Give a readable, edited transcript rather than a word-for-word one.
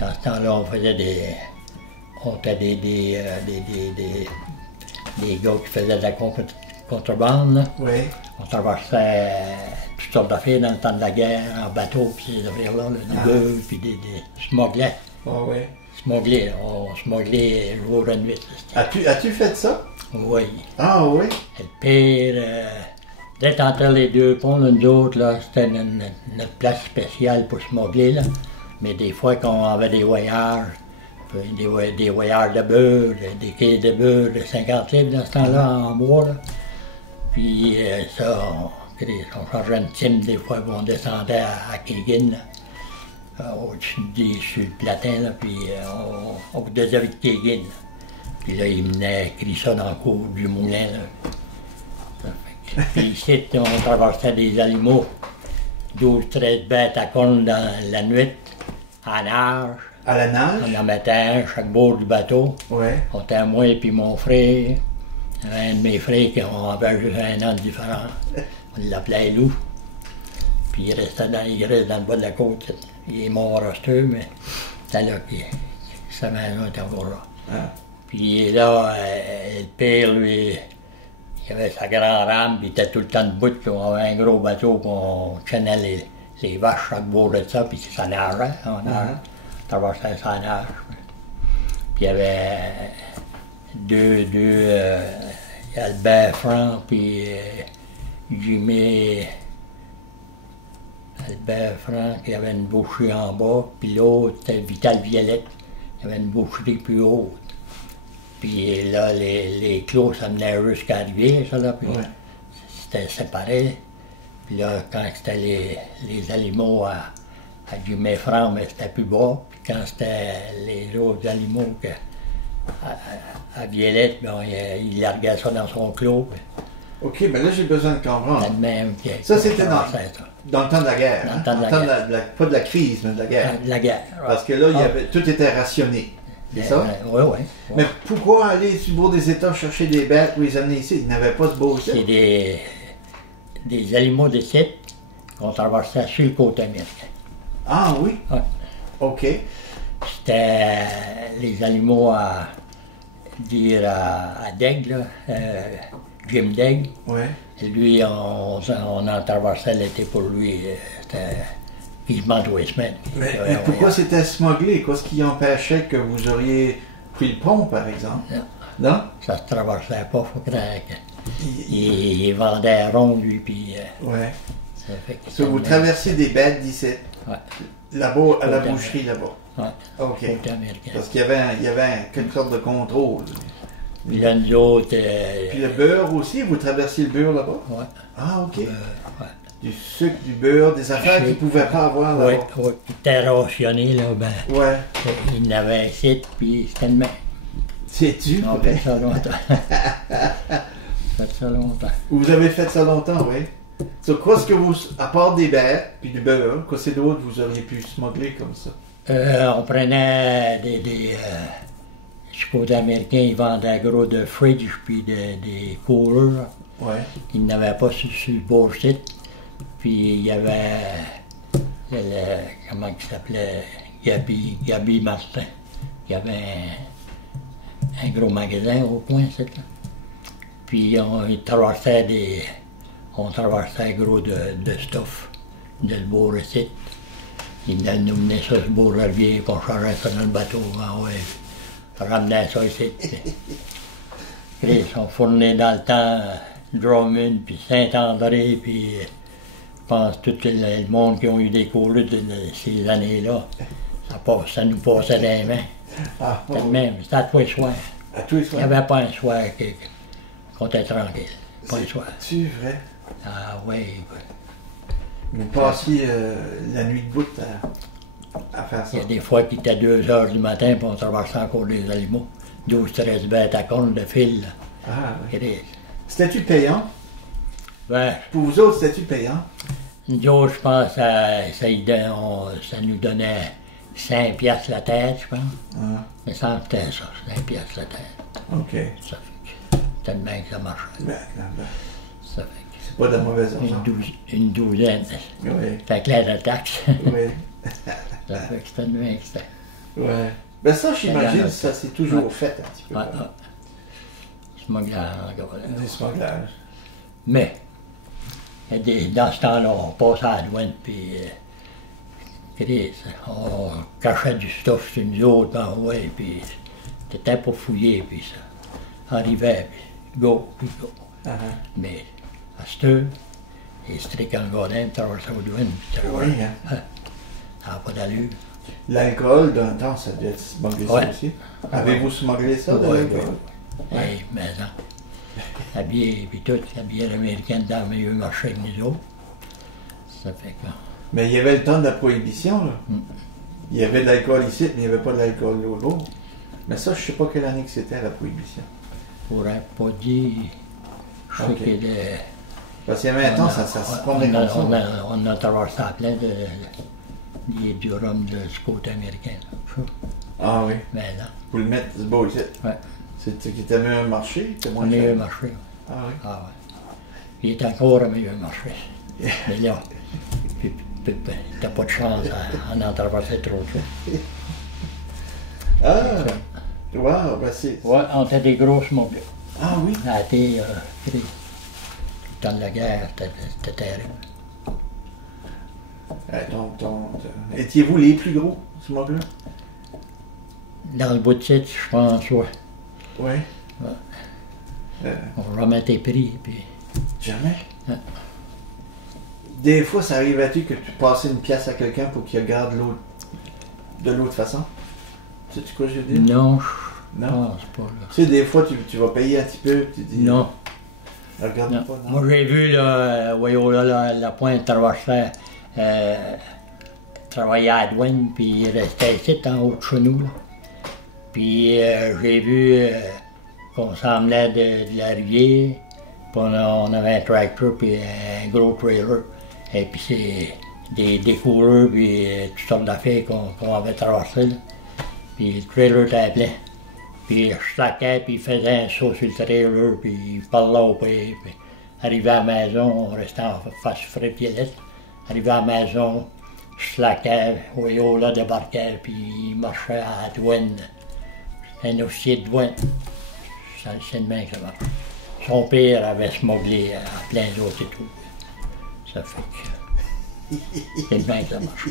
Dans ce temps-là, on faisait des... On était des gars qui faisaient de la contrebande, là. Oui. On traversait toutes sortes d'affaires dans le temps de la guerre, en bateau, puis ces affaires-là, des bœufs, puis des smugglers. Ah oui. Smugglés, on smugglait jour et nuit. As-tu fait ça? Oui. Ah oui? Et le pire, d'être entre les deux ponts, là, nous autres, là, c'était notre place spéciale pour smuggler, là. Mais des fois, quand on avait des voyages, des voyages de beurre, des caisses de beurre de 50 livres dans ce temps-là, en bois, là. Puis ça, on changeait une team des fois, puis on descendait à Keegan, au-dessus sur le platin, là, puis on vous descendait avec Keegan. Puis là, il venait crier ça dans le cours du moulin, là. Puis ici, on traversait des animaux, 12-13 bêtes à cornes dans la nuit, à nage. À la nage? On en mettait un chaque bord du bateau. Ouais. On était moi et puis mon frère. Il y avait un de mes frères qui avait juste un an de différence. On l'appelait Lou. Puis il restait dans les grises dans le bas de la côte. Il est mort rosteux, mais c'était là que sa maison était encore là. Ah. Puis là, le père, lui, il avait sa grande rame, puis il était tout le temps debout, puis on avait un gros bateau, qu'on tenait les vaches chaque bord de ça, puis ça nageait, on nageait. On traversait ça nage. Puis il y avait deux Albert Franc, puis Jimmy Albert Franc, qui avait une boucherie en bas, puis l'autre, c'était Vital Violette, il y avait une boucherie plus haute. Puis là, les clos, ça menait jusqu'à la rivière, ça, là, puis c'était séparé. Puis là, quand c'était les animaux à Jimmy Franc, mais c'était plus bas. Puis quand c'était les autres animaux à Violette, ben, il larguait ça dans son clos. OK, mais là, j'ai besoin de comprendre. Même ça, c'était dans le temps de la guerre. Dans le temps de la guerre. Pas de la crise, mais de la guerre. De la guerre. Parce que là, tout était rationné. C'est ça? Oui, oui. Mais pourquoi aller sur le bord des États chercher des bêtes pour les amener ici? Ils n'avaient pas ce beau site. C'est des animaux de site qu'on traversait sur le côté américain. Ah oui? Oui. OK. C'était les animaux à Daigle, Jim Daigle. Oui. Et lui, on en traversait l'été pour lui. C'était quasiment 2 semaines. Mais pourquoi c'était smugglé? Qu'est-ce qui empêchait que vous auriez pris le pont, par exemple? Non. Non? Ça se traversait pas, faut croire il vendait rond, lui, puis... Ouais. Ça fait que vous traversiez des bêtes d'ici? Ouais. Là-bas, à la boucherie, là-bas? Ouais. OK. Américain. Parce qu'il y avait quelque sorte de contrôle. Puis là, nous autres... Puis le beurre aussi, vous traversiez le beurre là-bas? Ouais. Ah, OK. Ouais. Du sucre, du beurre, des affaires qu'ils ne pouvaient pas avoir là-bas. Oui, oui. Il était rationné, là, ben... Ouais. Il n'avait un site, puis c'était le même. C'est-tu? On fait ça longtemps. Fait ça longtemps. Vous avez fait ça longtemps, oui. So, qu'est-ce que vous, à part des bêtes, puis du beurre, qu'est-ce d'autre vous auriez pu smuggler comme ça? On prenait du côté américain, ils vendaient gros de fridge, puis des coureurs. Ouais. Ils n'avaient pas sur le beau site. Puis il y avait, comment il s'appelait, Gabi Martin. Il y avait un gros magasin au coin, c'est là. Puis on traversait gros de stuff, de le beau site. Ils nous menaient ça sur le bord de la rivière, puis on changeait ça dans le bateau. Ah ouais, on ramenait ça ici. Ils sont fournis dans le temps, Drummond, puis Saint-André, puis je pense tout le monde qui ont eu des coureurs de ces années-là. Ça nous passait dans les mains. Ah, C'était le même, c'était à tous les soirs. À tous les soirs? Il n'y avait pas un soir qu'on était tranquille. Pas un soir. C'est vrai? Ah oui. Vous passiez la nuit de bout à faire ça? Il y a des fois qu'il était 2 h du matin, puis on traversait encore des animaux. 12-13 bêtes à cornes de fil. Là. Ah oui. Et C'était-tu payant? ben, Pour vous autres, c'était-tu payant? nous autres, je pense que ça nous donnait 5 piastres la tête, je pense. Ah. Mais ça c'était ça, 5 piastres la tête. OK. Ça fait que c'était de même que ça marchait. Ben. Ça fait que C'est pas de mauvaise argent. une douzaine. Oui. Fait clair de taxe. Oui. Ça fait que c'était de même que c'était. Ouais. Ben ça, j'imagine, Ouais. ça c'est toujours Ouais. fait un petit peu. Ouais, ouais. Smogglage encore là. Des smoglages. Mais, dans ce temps-là, on passait à la douane, puis Chris, on cachait du stuff sur nous autres, ben ouais, puis c'était pour fouiller, puis ça arrivait, puis go, puis go. Ah, ah. Mais à cette heure, les strict en gardien, traversaient aux douanes, puis Oui, hein. ça n'a pas d'allure. L'alcool, dans le temps, ça devait être smugglé ça Ouais. aussi. Avez-vous smugglé ça, de Ouais, l'alcool? ouais. Hey, mais ça, la bière, puis tout, la bière américaine dans le meilleur marché que nous autres. Ça fait que, Mais il y avait le temps de la prohibition, là. Mm. Il y avait de l'alcool ici, mais il n'y avait pas de l'alcool là-bas. Mais ça, je sais pas quelle année que c'était, la prohibition. je pourrais pas dire, je sais Ok. qu'il y a Parce qu'il y avait un temps, ça se promenait comme ça. on a traversé à plein du rhum de ce côté américain. Là. Ah oui. Mais là, Pour le mettre, c'est beau ici. ouais, C'était qui était meilleur marché, c'était au moins meilleur cher. marché. Ouais. Ah oui. Ah ouais. Il est encore au meilleur marché. Mais là, t'as pas de chance à en traverser trop tôt. Ah! Wow, ben c'est... Ouais, on était des grosses mobiles. Ah oui? Ça a été, le temps de la guerre, c'était terrible. Étiez-vous les plus gros, ce moment-là? Dans le bout de site, je pense, ouais. Oui. Ouais. On remettait prix, puis Jamais? Ouais. Des fois, ça arrivait-tu que tu passais une pièce à quelqu'un pour qu'il regarde l'autre de l'autre façon? Sais-tu quoi je veux dire? non, je Non? pense pas, là. Tu sais, des fois, tu vas payer un petit peu, tu dis... Non. Regarde Non. pas, non? Moi, j'ai vu, là, voyons, là, la pointe traversait, travaillait à la douane, puis il restait ici, en haut de chez nous, là. Puis j'ai vu qu'on s'en venait de la rivière, puis on avait un tracteur, puis un gros trailer. Et puis c'est des coureurs, puis toutes sortes d'affaires qu'on avait traversées, là. Puis le trailer était plein. Puis je slackais, puis il faisait un saut sur le trailer, puis il parlait au pays. Puis arrivé à la maison, on restait en face frais pied. Arrivé à la maison, je slackais, Oyo là débarquait, puis il marchait à la douane. Un officier de douane. C'est le même que ça marche. Son père avait smugglé à plein d'autres et tout. Ça fait que c'est le même que ça marche.